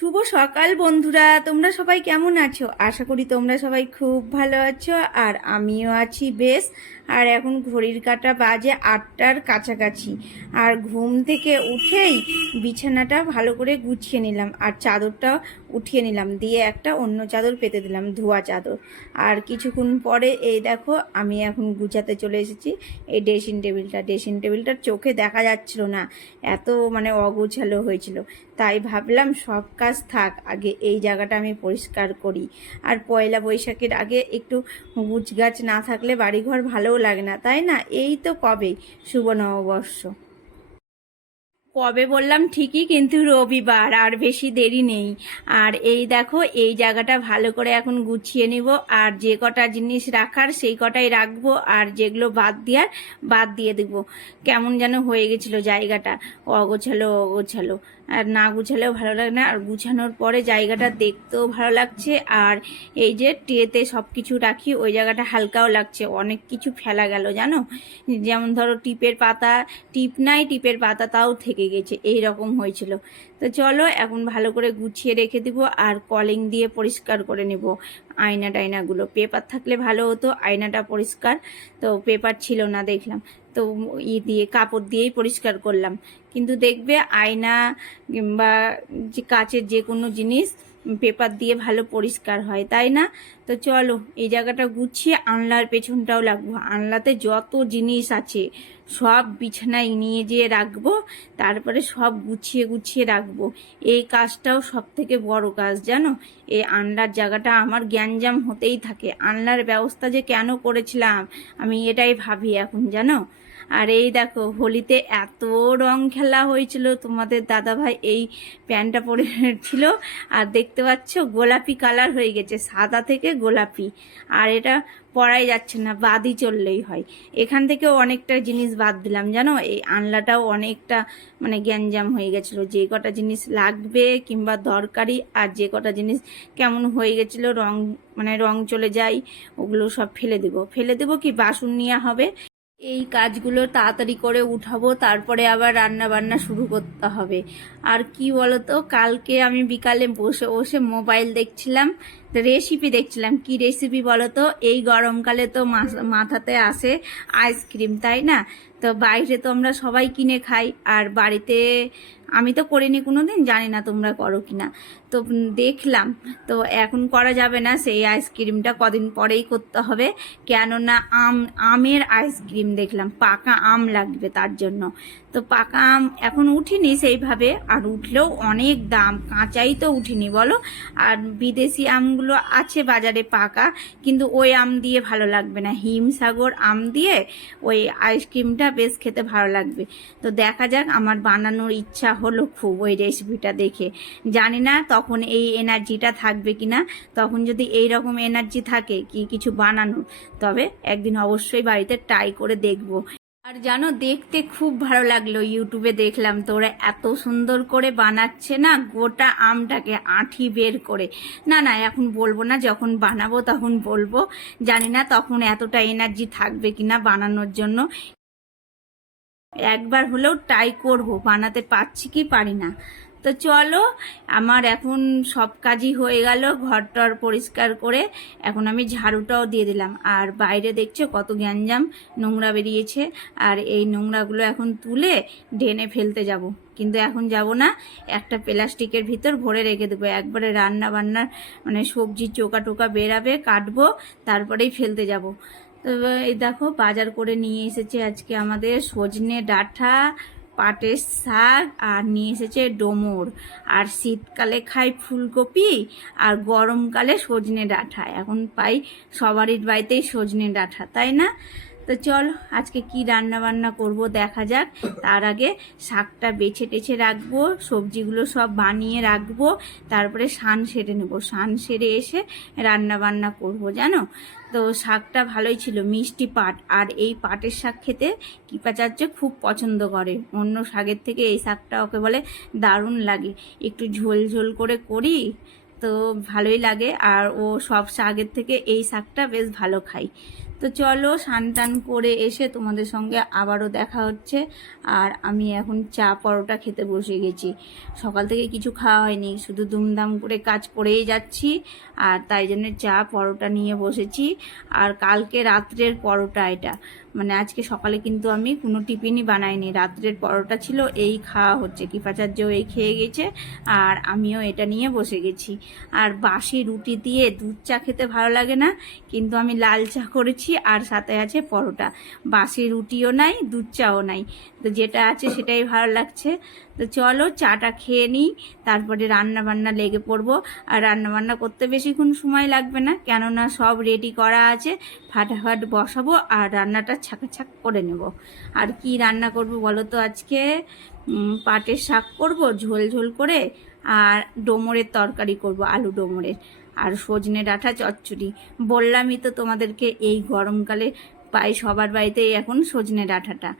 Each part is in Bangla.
শুভ সকাল বন্ধুরা, তোমরা সবাই কেমন আছো? আশা করি তোমরা সবাই খুব ভালো আছো আর আমিও আছি বেশ। আর এখন ঘড়ির কাটা বাজে আটটার কাছাকাছি। আর ঘুম থেকে উঠেই বিছানাটা ভালো করে গুছিয়ে নিলাম আর চাদরটা উঠিয়ে নিলাম। দিয়ে একটা অন্য চাদর পেতে দিলাম, ধোয়া চাদর। আর কিছুক্ষণ পরে এই দেখো, আমি এখন গুছাতে চলে এসেছি এই ড্রেসিং টেবিলটা। ড্রেসিং টেবিলটার চোখে দেখা যাচ্ছিল না, এত মানে অগোছালো হয়েছিল। তাই ভাবলাম সব কাজ থাক, আগে এই জায়গাটা আমি পরিষ্কার করি। আর পয়লা বৈশাখের আগে একটু গুছগাছ না থাকলে বাড়িঘর ভালোও লাগে না, তাই না? এই তো কবে শুভ নববর্ষ। কবে বললাম? ঠিকই কিন্তু রবিবার, আর বেশি দেরি নেই। আর এই দেখো, এই জায়গাটা ভালো করে এখন গুছিয়ে নিব। আর যে কটা জিনিস রাখার, সেই কটাই রাখব। আর যেগুলো বাদ দেওয়ার, বাদ দিয়ে দেবো। কেমন যেন হয়ে গেছিল জায়গাটা। অগোছালো অগোছালো। আর না গুছালেও ভালো লাগে না। আর গুছানোর পরে জায়গাটা দেখতেও ভালো লাগছে। আর এই যে ট্রেতে সব কিছু রাখি, ওই জায়গাটা হালকাও লাগছে। অনেক কিছু ফেলা গেল, জানো? যেমন ধরো, টিপের পাতা, টিপ নাই, টিপের পাতা তাও থেকে গেছে এই রকম হয়েছিল। তো চলো এখন ভালো করে গুছিয়ে রেখে দিব আর কলিং দিয়ে পরিষ্কার করে নেব। আয়না টায়নাগুলো, পেপার থাকলে ভালো হতো, আয়নাটা পরিষ্কার। তো পেপার ছিল না, দেখলাম। তো ই দিয়ে, কাপড় দিয়েই পরিষ্কার করলাম। কিন্তু দেখবে আয়না কিংবা কাচের যে কোনো জিনিস পেপার দিয়ে ভালো পরিষ্কার হয়, তাই না? তো চলো, এই জায়গাটা গুছিয়ে আনলার পেছনটাও লাগবো। আনলাতে যত জিনিস আছে, সব বিছানায় নিয়ে যেয়ে রাখব, তারপরে সব গুছিয়ে গুছিয়ে রাখব। এই কাজটাও সব থেকে বড় কাজ, জানো? এই আনলার জায়গাটা আমার জ্ঞানজাম হতেই থাকে। আনলার ব্যবস্থা যে কেন করেছিলাম, আমি এটাই ভাবি এখন, জানো? আর এই দেখো, হোলিতে এত রং খেলা হয়েছিল। তোমাদের দাদাভাই এই প্যান্টটা পরে ছিল। আর দেখতে পাচ্ছ, গোলাপি কালার হয়ে গেছে, সাদা থেকে গোলাপি। আর এটা পরাই যাচ্ছে না, বাদই চললেই হয়। এখান থেকেও অনেকটা জিনিস বাদ দিলাম, জানো? এই আনলাটাও অনেকটা মানে গ্যাঞ্জাম হয়ে গেছিল। যে কটা জিনিস লাগবে কিংবা দরকারি, আর যে কটা জিনিস কেমন হয়ে গেছিল, রং মানে রং চলে যায়, ওগুলো সব ফেলে দেবো। ফেলে দেবো কি? বাসন নেওয়া হবে। এই কাজগুলো তাড়াতাড়ি করে উঠাবো, তারপরে আবার রান্না বান্না শুরু করতে হবে। আর কি বলতো, কালকে আমি বিকালে বসে বসে মোবাইল দেখছিলাম। রেসিপি দেখছিলাম। কি রেসিপি বলতো? এই গরমকালে তো মাথাতে আসে আইসক্রিম তাই না? তো বাইরে তো আমরা সবাই কিনে খাই, আর বাড়িতে আমি তো করিনি কোনো দিন জানি না তোমরা করো কিনা। তো দেখলাম, তো এখন করা যাবে না, সেই আইসক্রিমটা কদিন পরেই করতে হবে। কেননা আম, আমের আইসক্রিম দেখলাম, পাকা আম লাগবে তার জন্য। তো পাকা আম এখন উঠিনি সেইভাবে, আর উঠলেও অনেক দাম, কাঁচাই তো উঠিনি, বলো? আর বিদেশি আমগুলো আছে বাজারে পাকা, কিন্তু ওই আম দিয়ে ভালো লাগবে না। হিমসাগর আম দিয়ে ওই আইসক্রিমটা বেশ খেতে ভালো লাগবে। তো দেখা যাক, আমার বানানোর ইচ্ছা হলো খুব ওই রেসিপিটা দেখে। জানি না তখন এই এনার্জিটা থাকবে কি না তখন যদি এই রকম এনার্জি থাকে কি কিছু বানানোর, তবে একদিন অবশ্যই বাড়িতে ট্রাই করে দেখব। আর জানো, দেখতে খুব ভালো লাগল ইউটিউবে দেখলাম। তো ওরা এত সুন্দর করে বানাচ্ছে না, গোটা আমটাকে আঁঠি বের করে। না না, এখন বলব না, যখন বানাবো তখন বলব। জানি না তখন এতটা এনার্জি থাকবে কিনা বানানোর জন্য। একবার হলেও ট্রাই করব, বানাতে পারছি কি পারি না। তো চলো, আমার এখন সব কাজই হয়ে গেল, ঘরটর পরিষ্কার করে। এখন আমি ঝাড়ুটাও দিয়ে দিলাম। আর বাইরে দেখছ কত গ্যাঞ্জাম, নোংরা বেরিয়েছে। আর এই নোংরাগুলো এখন তুলে ডেনে ফেলতে যাব। কিন্তু এখন যাব না, একটা প্লাস্টিকের ভিতর ভরে রেখে দেবো। একবারে রান্না বান্নার মানে সবজি চোকা টোকা বেরাবে, কাটবো, তারপরেই ফেলতে যাব। তো এই দেখো, বাজার করে নিয়ে এসেছে আজকে আমাদের সজনে ডাঁটা পাটের শাক আর নিয়ে এসেছে ডোমর। আর শীতকালে খাই ফুলকপি আর গরমকালে সজনে ডাঁটা এখন পাই সবারই বাড়িতেই সজনে ডাঁটা তাই না? তো চল, আজকে কি রান্না বান্না করব দেখা যাক। তার আগে শাকটা বেছে টেছে রাখব, সবজিগুলো সব বানিয়ে রাখব, তারপরে সান সেরে নেব। সান সেরে এসে রান্না বান্না করব, জানো? তো শাকটা ভালোই ছিল, মিষ্টি পাট। আর এই পাটের শাক খেতে কৃপাচার্য খুব পছন্দ করে। অন্য শাকের থেকে এই শাকটা ওকে বলে দারুণ লাগে। একটু ঝোল ঝোল করে করি তো ভালোই লাগে। আর ও সব শাকের থেকে এই শাকটা বেশ ভালো খাই তো চলো টান করে এসে তোমাদের সঙ্গে আবারও দেখা হচ্ছে। আর আমি এখন চা পরোটা খেতে বসে গেছি। সকাল থেকে কিছু খাওয়া হয়নি, শুধু দুমদাম করে কাজ করেই যাচ্ছি। আর তাই জন্য চা পরোটা নিয়ে বসেছি। আর কালকে রাত্রের পরোটা এটা। মানে আজকে সকালে কিন্তু আমি কোনো টিফিনই বানাইনি। রাত্রের পরোটা ছিল, এই খাওয়া হচ্ছে। কৃপাচার্যও এই খেয়ে গেছে। আর আমিও এটা নিয়ে বসে গেছি। আর বাসি রুটি দিয়ে দুধ চা খেতে ভালো লাগে না। কিন্তু আমি লাল চা করেছি আর সাথে আছে পরোটা। বাসি রুটিও নাই, দুধ চাও নাই। তো যেটা আছে সেটাই ভালো লাগছে। তো চলো চাটা খেয়ে নিই, তারপরে রান্না বান্না লেগে পড়ব। আর রান্না বান্না করতে বেশিক্ষণ সময় লাগবে না, কেননা সব রেডি করা আছে। ফাটাফাট বসাবো আর রান্নাটা ছাকাছাক করে নেব। আর কি রান্না করব বলো তো আজকে? পাটের শাক করব, ঝোল ঝোল করে? আর ডোমরের তরকারি করব, আলু ডোমরের। আর সজনে ডাঁটা, চচ্চড়ি। বললামই তো তোমাদেরকে এই গরমকালে পাই সবার বাড়িতেই এখন সজনে ডাঁটাটা।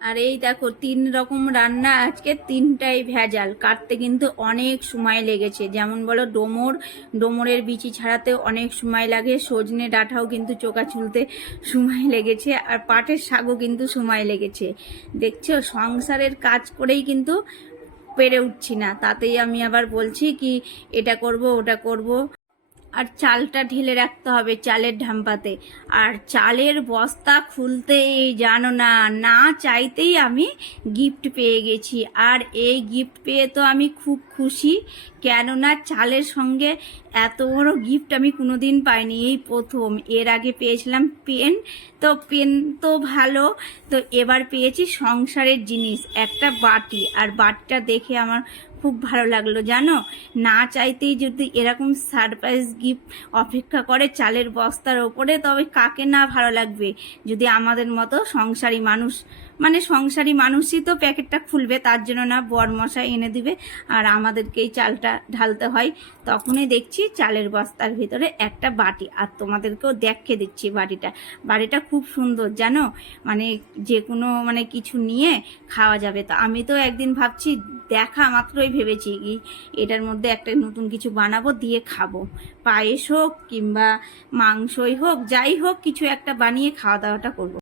আর এই দেখো, তিন রকম রান্না আজকে, তিনটাই ভেজাল। কাটতে কিন্তু অনেক সময় লেগেছে। যেমন বলো, ডোমর, ডোমরের বিচি ছাড়াতে অনেক সময় লাগে। সজনে ডাঁটাও কিন্তু চোকা চুলতে সময় লেগেছে। আর পাটের শাকও কিন্তু সময় লেগেছে। দেখছ, সংসারের কাজ করেই কিন্তু পেরে উঠছি না। তাতেই আমি আবার বলছি কি এটা করব ওটা করব। আর চালটা ঢেলে রাখতে হবে চালের ঢাম্পাতে। আর চালের বস্তা খুলতে জানো না না চাইতেই আমি গিফট পেয়ে গেছি। আর এই গিফট পেয়ে তো আমি খুব খুশি, কেননা চালের সঙ্গে এত বড় গিফট আমি কোনোদিন পাইনি। এই প্রথম, এর আগে পেয়েছিলাম পেন, তো পেন তো ভালো। তো এবার পেয়েছি সংসারের জিনিস, একটা বাটি। আর বাটিটা দেখে আমার খুব ভালো লাগল, জানো? না চাইতেই যদি এরকম সারপ্রাইজ গিফট অপেক্ষা করে চালের বস্তার ওপরে, তবে কাকে না ভালো লাগবে? যদি আমাদের মতো সংসারী মানুষ মানে সংসারী মানুষই তো প্যাকেটটা খুলবে, তার জন্য না বর মশাই এনে দিবে। আর আমাদেরকেই চালটা ঢালতে হয়। তখনই দেখছি চালের বস্তার ভিতরে একটা বাটি, আর তোমাদেরকেও দেখে দিচ্ছি বাটিটা। বাড়িটা খুব সুন্দর, জানো? মানে যে কোনো মানে কিছু নিয়ে খাওয়া যাবে। তো আমি তো একদিন ভাবছি, দেখা মাত্রই ভেবেছি কি এটার মধ্যে একটা নতুন কিছু বানাবো, দিয়ে খাব। পায়েস হোক কিংবা মাংসই হোক, যাই হোক, কিছু একটা বানিয়ে খাওয়া দাওয়াটা করব।